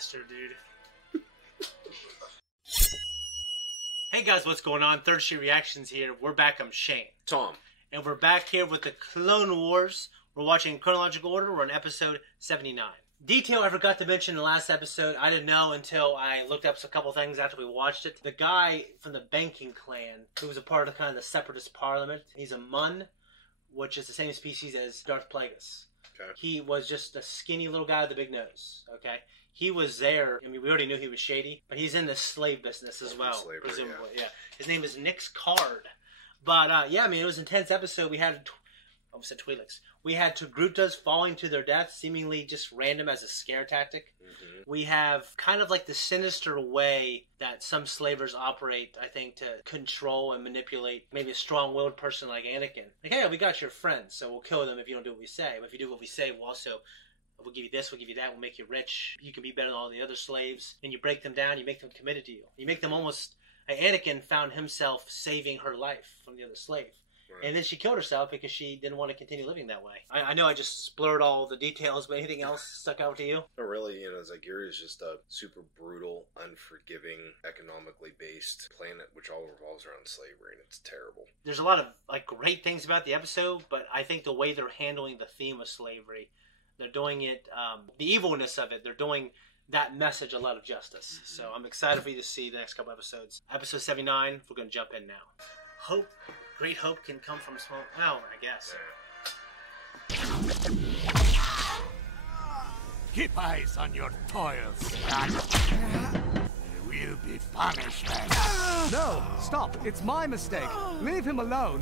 bastard, dude. Hey guys, what's going on? Third Street Reactions here. We're back. I'm Shane. Tom. And we're back here with the Clone Wars. We're watching chronological order. We're on episode 79. Detail I forgot to mention in the last episode, I didn't know until I looked up a couple things after we watched it. The guy from the banking clan, who was a part of kind of the separatist parliament, he's a Mun, which is the same species as Darth Plagueis. Okay. He was just a skinny little guy with a big nose, okay? He was there. I mean, we already knew he was shady, but he's in the slave business as well, slavery, presumably. Yeah. His name is Nix Card. But, yeah, I mean, it was an intense episode. We had, I almost said Twi'leks. We had Togrutas falling to their death, seemingly just random as a scare tactic. Mm-hmm. We have kind of like the sinister way that some slavers operate, I think, to control and manipulate maybe a strong-willed person like Anakin. Like, hey, we got your friends, so we'll kill them if you don't do what we say. But if you do what we say, we'll give you this, we'll give you that, we'll make you rich. You can be better than all the other slaves. And you break them down, you make them committed to you. You make them almost... Anakin found himself saving her life from the other slave. Right. And then she killed herself because she didn't want to continue living that way. I know I just blurred all the details, but anything else stuck out to you? But really, Zagir is just a super brutal, unforgiving, economically based planet which all revolves around slavery, and it's terrible. There's a lot of great things about the episode, but I think the way they're handling the theme of slavery, they're doing it, the evilness of it, they're doing that message a lot of justice. Mm-hmm. So I'm excited for you to see the next couple episodes. Episode 79, we're going to jump in now. Hope, great hope can come from small... Well, I guess. Keep eyes on your toils, son. There will be punishment. No, stop. It's my mistake. Leave him alone.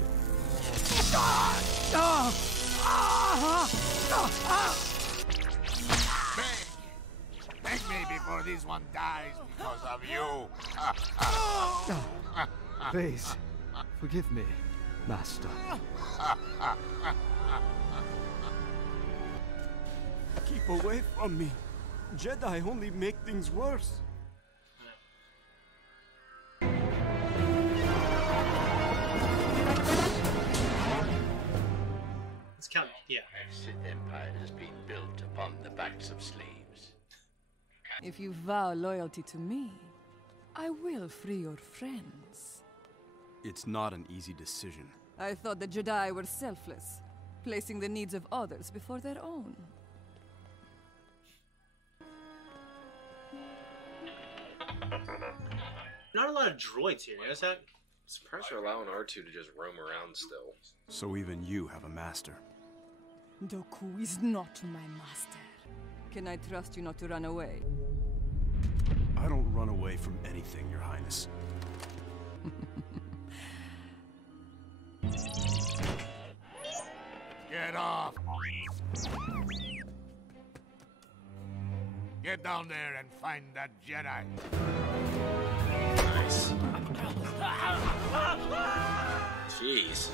Beg me before this one dies because of you. Please, forgive me, Master. Keep away from me. Jedi only make things worse. Let's count. Yeah. The Sith Empire has been built upon the backs of slaves. If you vow loyalty to me, I will free your friends. It's not an easy decision. I thought the Jedi were selfless, placing the needs of others before their own. Not a lot of droids here, is that? Surprised you're allowing R2 to just roam around still. So even you have a master. Dooku is not my master. Can I trust you not to run away? I don't run away from anything, Your Highness. Get off! Get down there and find that Jedi. Nice. Jeez.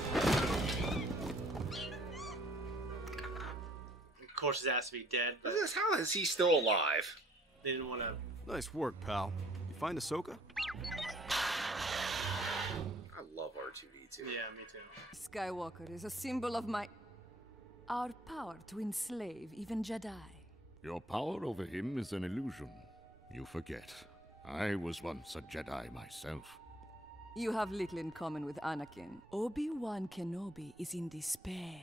Of course, his ass to be dead. But How is he still alive? they didn't want to. Nice work, pal. You find Ahsoka? I love R2-D2. Yeah, me too. Skywalker is a symbol of our power to enslave even Jedi. Your power over him is an illusion. You forget. I was once a Jedi myself. You have little in common with Anakin. Obi-Wan Kenobi is in despair.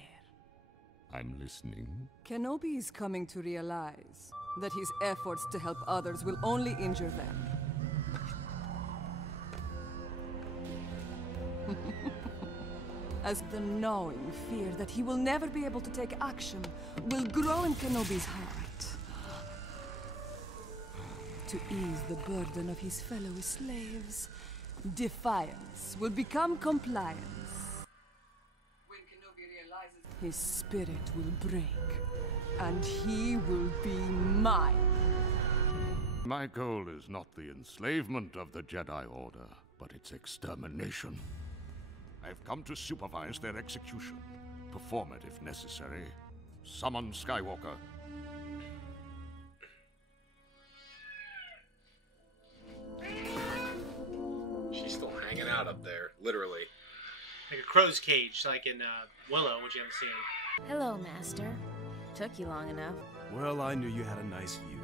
I'm listening. Kenobi is coming to realize that his efforts to help others will only injure them. As the gnawing fear that he will never be able to take action will grow in Kenobi's heart. To ease the burden of his fellow slaves, defiance will become compliance. When Kenobi realizes his spirit will break, and he will be mine. My goal is not the enslavement of the Jedi Order, but its extermination. I've come to supervise their execution. Perform it if necessary. Summon Skywalker. She's still hanging out up there, literally. Like a crow's cage, like in Willow, which you haven't seen. Hello, Master. Took you long enough. Well, I knew you had a nice view.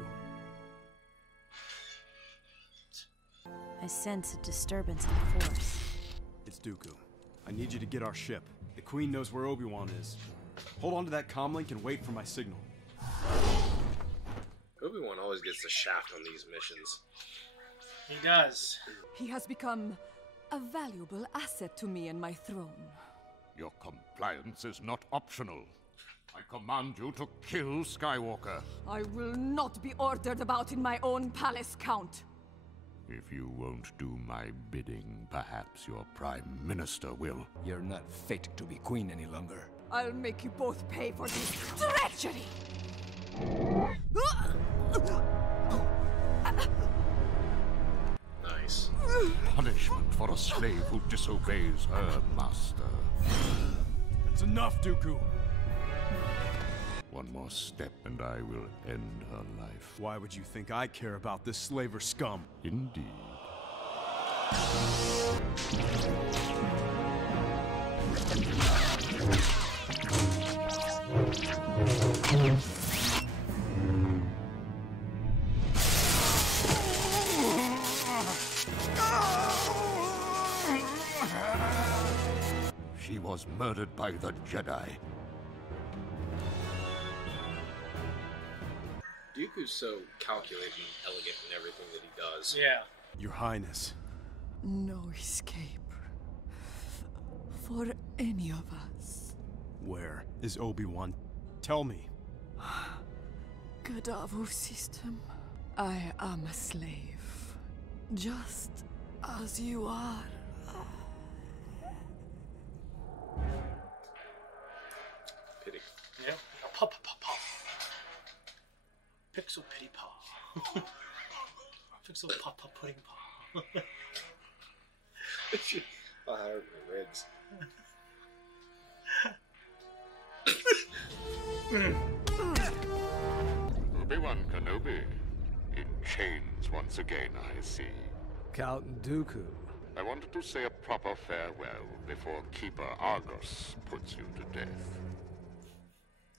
I sense a disturbance in the Force. It's Dooku. I need you to get our ship. The Queen knows where Obi-Wan is. Hold on to that comlink and wait for my signal. Obi-Wan always gets the shaft on these missions. He does. He has become a valuable asset to me and my throne. Your compliance is not optional. I command you to kill Skywalker. I will not be ordered about in my own palace, Count. If you won't do my bidding, perhaps your Prime Minister will. You're not fit to be queen any longer. I'll make you both pay for this treachery! Nice. Punishment for a slave who disobeys her master. That's enough, Dooku! One more step and I will end her life. Why would you think I care about this slaver scum? Indeed. She was murdered by the Jedi. Dooku's so calculated and elegant in everything that he does. Yeah. Your Highness. No escape. For any of us. Where is Obi-Wan? Tell me. Kadavo system. I am a slave. Just as you are. Pity. Yeah. Pop, pop, pop, pop. Pixel pity paw. Pixel pop pop pudding paw. I heard the ribs. Obi-Wan Kenobi. In chains once again, I see. Count Dooku. I wanted to say a proper farewell before Keeper Argos puts you to death.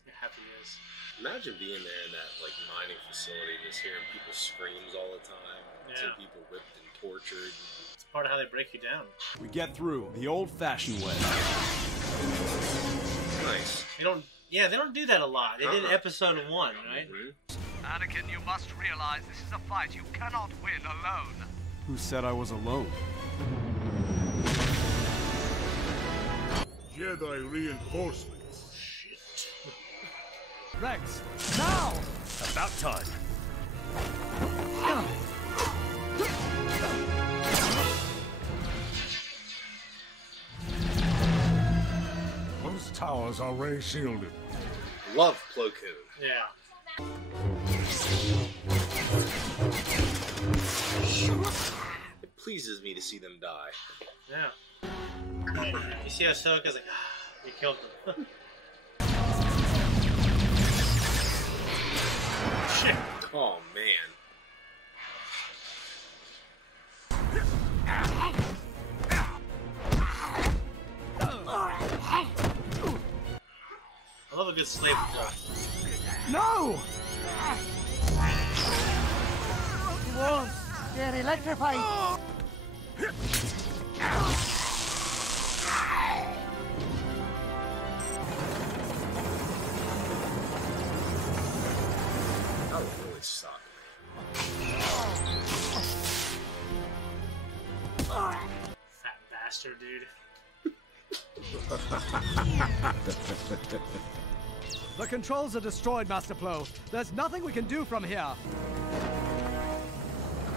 You're happy he is. Imagine being there in that like mining facility, just hearing people's screams all the time, seeing people whipped and tortured. It's part of how they break you down. We get through the old-fashioned way. Nice. They don't do that a lot. They did in episode 1, right? Mm-hmm. Anakin, you must realize this is a fight you cannot win alone. Who said I was alone? Jedi reinforcements. Shit. Rex, now! About time. Those towers are ray shielded. Love Plo Koon. Yeah. It pleases me to see them die. Yeah. You see how Ahsoka's like, you killed them. Shit. Oh man. I love a good slave plot. No! He won't. They're electrified. That would really suck. Fat bastard, dude. The controls are destroyed, Master Plo. There's nothing we can do from here.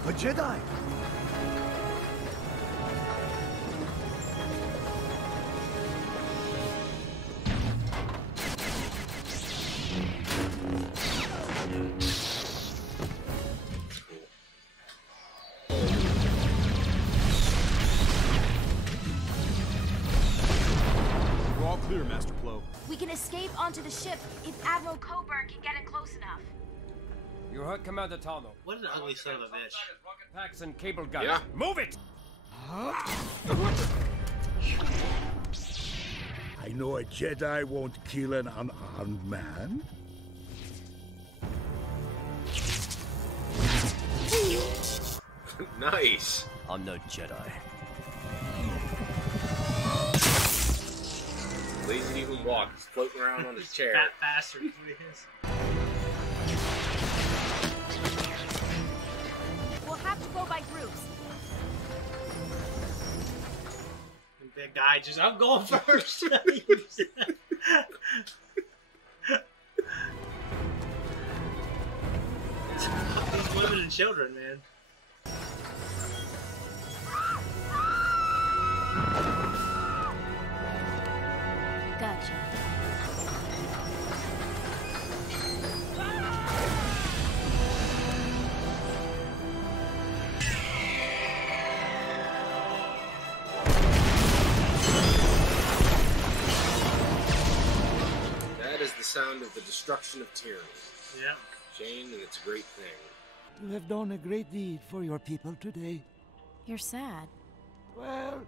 A Jedi! We're all clear, Master Plo. We can escape onto the ship if Admiral Coburn can get it close enough. You heard Commander Tano. What an ugly son of a bitch. Rocket packs and cable guns. Yeah. Move it! I know a Jedi won't kill an unarmed man. Nice. I'm no Jedi. Lazy to even walk. He's floating around on his chair. Fat bastard is what he is. We'll have to go by groups. And big guy just, I'm going first. These women and children, man. Gotcha. That is the sound of the destruction of tyranny. Yeah. Shane, and it's a great thing. You have done a great deed for your people today. You're sad. Well,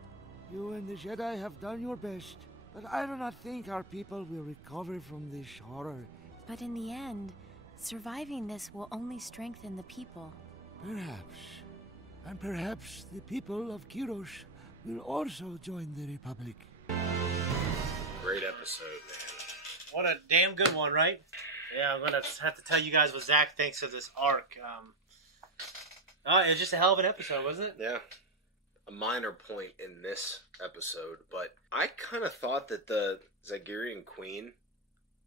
you and the Jedi have done your best, but I do not think our people will recover from this horror. But in the end, surviving this will only strengthen the people. Perhaps. And perhaps the people of Kiros will also join the Republic. Great episode, man. What a damn good one, right? Yeah, I'm gonna have to tell you guys what Zach thinks of this arc. It was just a hell of an episode, wasn't it? Yeah. A minor point in this episode, but I kind of thought that the Zagirian Queen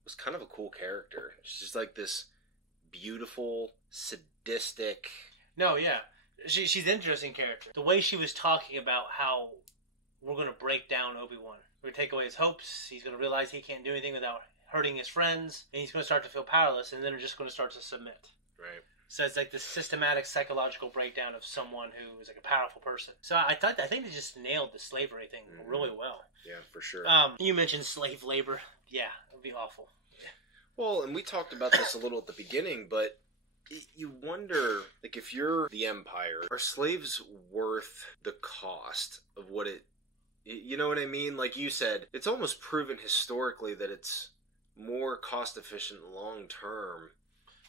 was kind of a cool character. She's just like this beautiful, sadistic... No, yeah. She's an interesting character. The way she was talking about how we're going to break down Obi-Wan. We're going to take away his hopes. He's going to realize he can't do anything without hurting his friends. And he's going to start to feel powerless, and then they're just going to start to submit. Right. So it's like this systematic psychological breakdown of someone who is like a powerful person. So I think they just nailed the slavery thing really well. Yeah, for sure. You mentioned slave labor. Yeah, it would be awful. Well, and we talked about this a little at the beginning, but you wonder, like, if you're the Empire, are slaves worth the cost of what it... You know what I mean? Like you said, it's almost proven historically that it's more cost-efficient long-term.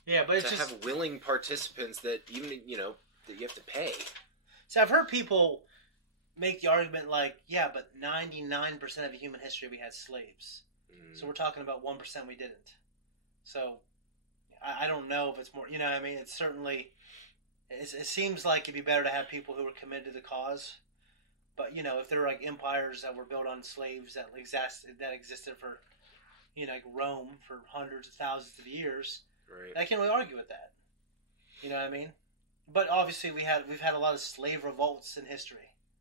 Yeah, but it's to just... have willing participants that even, you know, that you have to pay. So I've heard people make the argument like, yeah, but 99% of human history we had slaves. So we're talking about 1% we didn't. So I don't know if it's more, you know what I mean? It's certainly, it seems like it'd be better to have people who are committed to the cause. But, you know, if there are like empires that were built on slaves that existed for, you know, like Rome for hundreds of thousands of years, right. I can't really argue with that. You know what I mean? But obviously we've had a lot of slave revolts in history.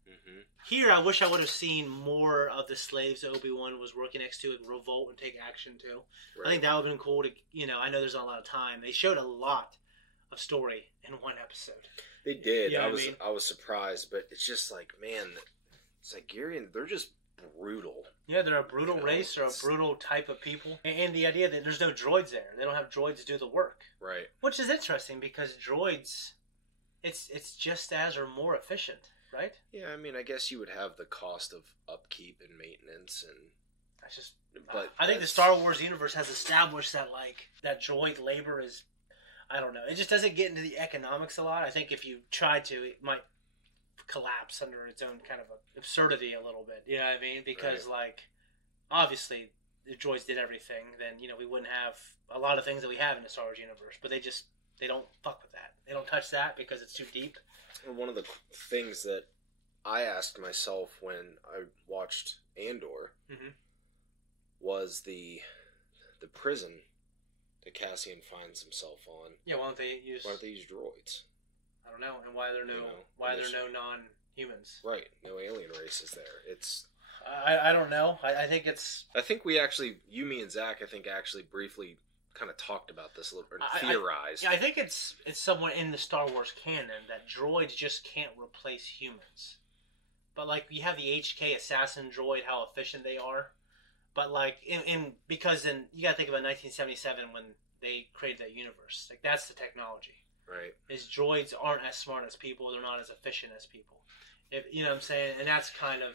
Mm-hmm. Here, I wish I would have seen more of the slaves Obi-Wan was working next to revolt and take action too. Right. I think that would have been cool to, you know, I know there's not a lot of time. They showed a lot of story in one episode. They did. You know I was surprised, but it's just like, man, Zagirian, they're just brutal. Yeah, they're a brutal race. They're a brutal type of people. And the idea that there's no droids there. They don't have droids to do the work. Right. Which is interesting because droids, it's just as or more efficient. Right? Yeah, I mean, I guess you would have the cost of upkeep and maintenance, and that's just. But I think the Star Wars universe has established that that droid labor is, I don't know, it just doesn't get into the economics a lot. I think if you tried to, it might collapse under its own kind of absurdity a little bit. You know what I mean? Because obviously, if droids did everything, then we wouldn't have a lot of things that we have in the Star Wars universe. But they don't fuck with that. They don't touch that because it's too deep. One of the things that I asked myself when I watched Andor was the prison that Cassian finds himself on. Yeah, why don't they use droids? I don't know, and why there are no non-humans? Right, no alien races there. It's I don't know. I think it's. I think we actually, you, me, and Zach, I think actually briefly kind of talked about this a little, or theorized. I think it's somewhat in the Star Wars canon that droids just can't replace humans. But like you have the HK assassin droid, how efficient they are. But like because you gotta think about 1977 when they created that universe. Like that's the technology. Right. Is droids aren't as smart as people, they're not as efficient as people. You know what I'm saying? And that's kind of,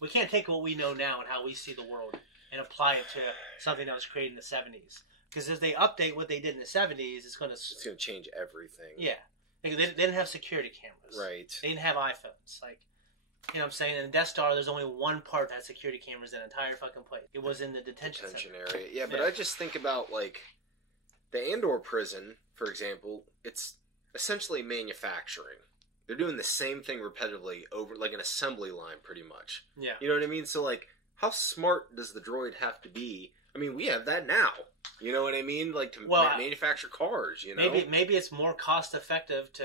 we can't take what we know now and how we see the world and apply it to something that was created in the 70s. Because if they update what they did in the 70s, it's going to change everything. Yeah. They didn't have security cameras. Right. They didn't have iPhones. Like, you know what I'm saying? In the Death Star, there's only one part that had security cameras in the entire fucking place. It was in the detention center. Area. Yeah, but I just think about, like, the Andor prison, for example, it's essentially manufacturing. They're doing the same thing repetitively over, like, an assembly line, pretty much. Yeah. You know what I mean? So, like, how smart does the droid have to be? I mean, we have that now. You know what I mean? Like, to manufacture cars, you know? Maybe it's more cost-effective to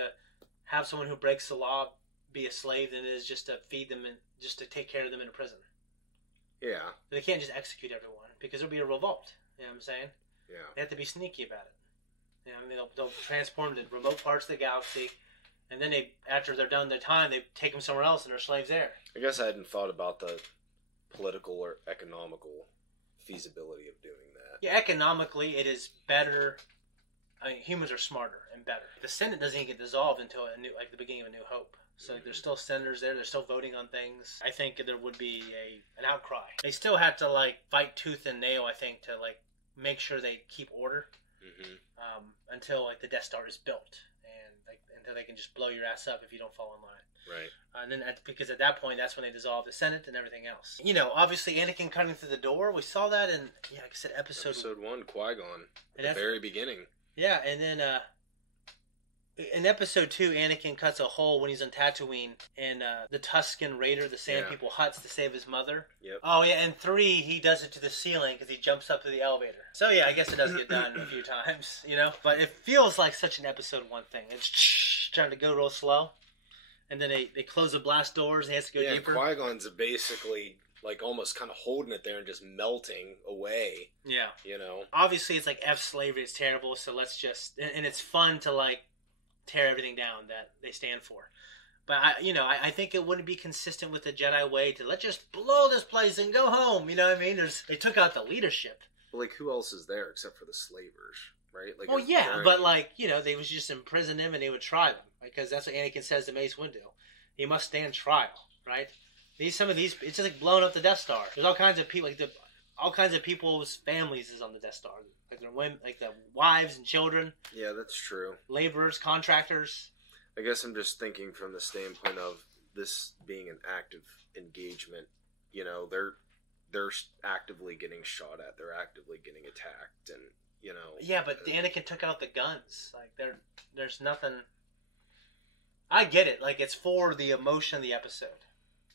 have someone who breaks the law be a slave than it is just to feed them and just to take care of them in a prison. Yeah. They can't just execute everyone because there'll be a revolt. You know what I'm saying? Yeah. They have to be sneaky about it. You know, I mean, they'll transport them to remote parts of the galaxy, and then after they're done their time, they take them somewhere else and they're slaves there. I guess I hadn't thought about the political or economical feasibility of doing that. Yeah, economically, it is better. I mean, humans are smarter and better. The Senate doesn't even get dissolved until the beginning of A New Hope. So there's still senators there. They're still voting on things. I think there would be an outcry. They still have to like fight tooth and nail. I think to like make sure they keep order until like the Death Star is built and like until they can just blow your ass up if you don't fall in line. Right. And then because at that point that's when they dissolve the Senate and everything else. You know, obviously Anakin cutting through the door. We saw that in like I said, episode 1, Qui-Gon, at the very beginning. Yeah, and then in episode 2, Anakin cuts a hole when he's on Tatooine in the Tusken Raider, the Sand People huts to save his mother. Yep. Oh yeah, and 3 he does it to the ceiling because he jumps up to the elevator. So yeah, I guess it does get done a few times, you know. But it feels like such an episode 1 thing. It's trying to go real slow, and then they close the blast doors. And he has to go deeper. Yeah, Qui-Gon's basically like almost kind of holding it there and just melting away. Yeah, you know. Obviously, it's like slavery. It's terrible. So let's just and it's fun to like tear everything down that they stand for. But I think it wouldn't be consistent with the Jedi way to let's just blow this place and go home. You know what I mean? They took out the leadership. Well, like who else is there except for the slavers, right? Like, well, yeah, but like they was just imprison him and they would try them because that's what Anakin says to Mace Windu. He must stand trial, right? Some of these, it's just like blowing up the Death Star. There's all kinds of people, all kinds of people's families is on the Death Star, like their women, like the wives and children. Yeah, that's true. Laborers, contractors. I guess I'm just thinking from the standpoint of this being an active engagement. You know, they're actively getting shot at. They're actively getting attacked, and you know. Yeah, but Anakin took out the guns. Like there's nothing. I get it. Like it's for the emotion of the episode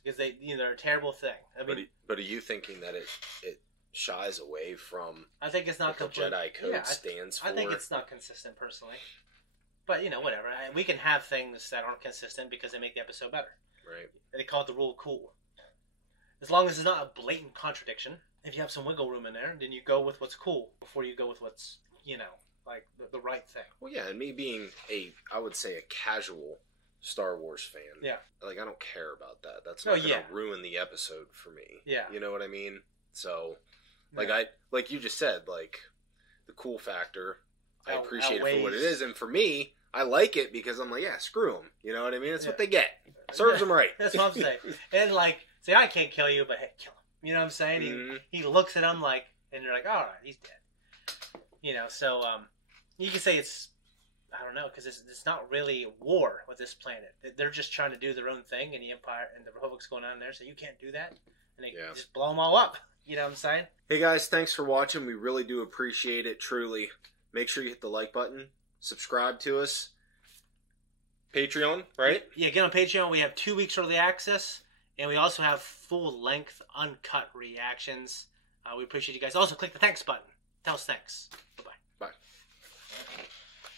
because they're a terrible thing. I mean, but are you thinking that it shies away from? I think it's not what the Jedi Code stands for. I think it's not consistent personally. But whatever. We can have things that aren't consistent because they make the episode better. Right. They call it the rule cool. As long as it's not a blatant contradiction. If you have some wiggle room in there, then you go with what's cool before you go with what's like the right thing. Well, yeah, and me being I would say a casual Star Wars fan. Yeah. Like I don't care about that. That's not going to ruin the episode for me. Yeah. You know what I mean? So, like you just said, like the cool factor. I appreciate it for what it is, and for me, I like it because I'm like, yeah, screw them. You know what I mean? That's what they get. Serves them right. That's what I'm saying. And say, I can't kill you, but hey, kill him. You know what I'm saying? Mm-hmm. He looks at him and you're like, all right, he's dead. So you can say it's, I don't know, because it's not really war with this planet. They're just trying to do their own thing, and the Empire and the Republic's going on there, so you can't do that. And they just blow them all up. You know what I'm saying? Hey guys, thanks for watching. We really do appreciate it, truly. Make sure you hit the like button, subscribe to us. Patreon, right? Yeah, get on Patreon. We have 2 weeks early access, and we also have full-length, uncut reactions. We appreciate you guys. Also, click the thanks button. Tell us thanks.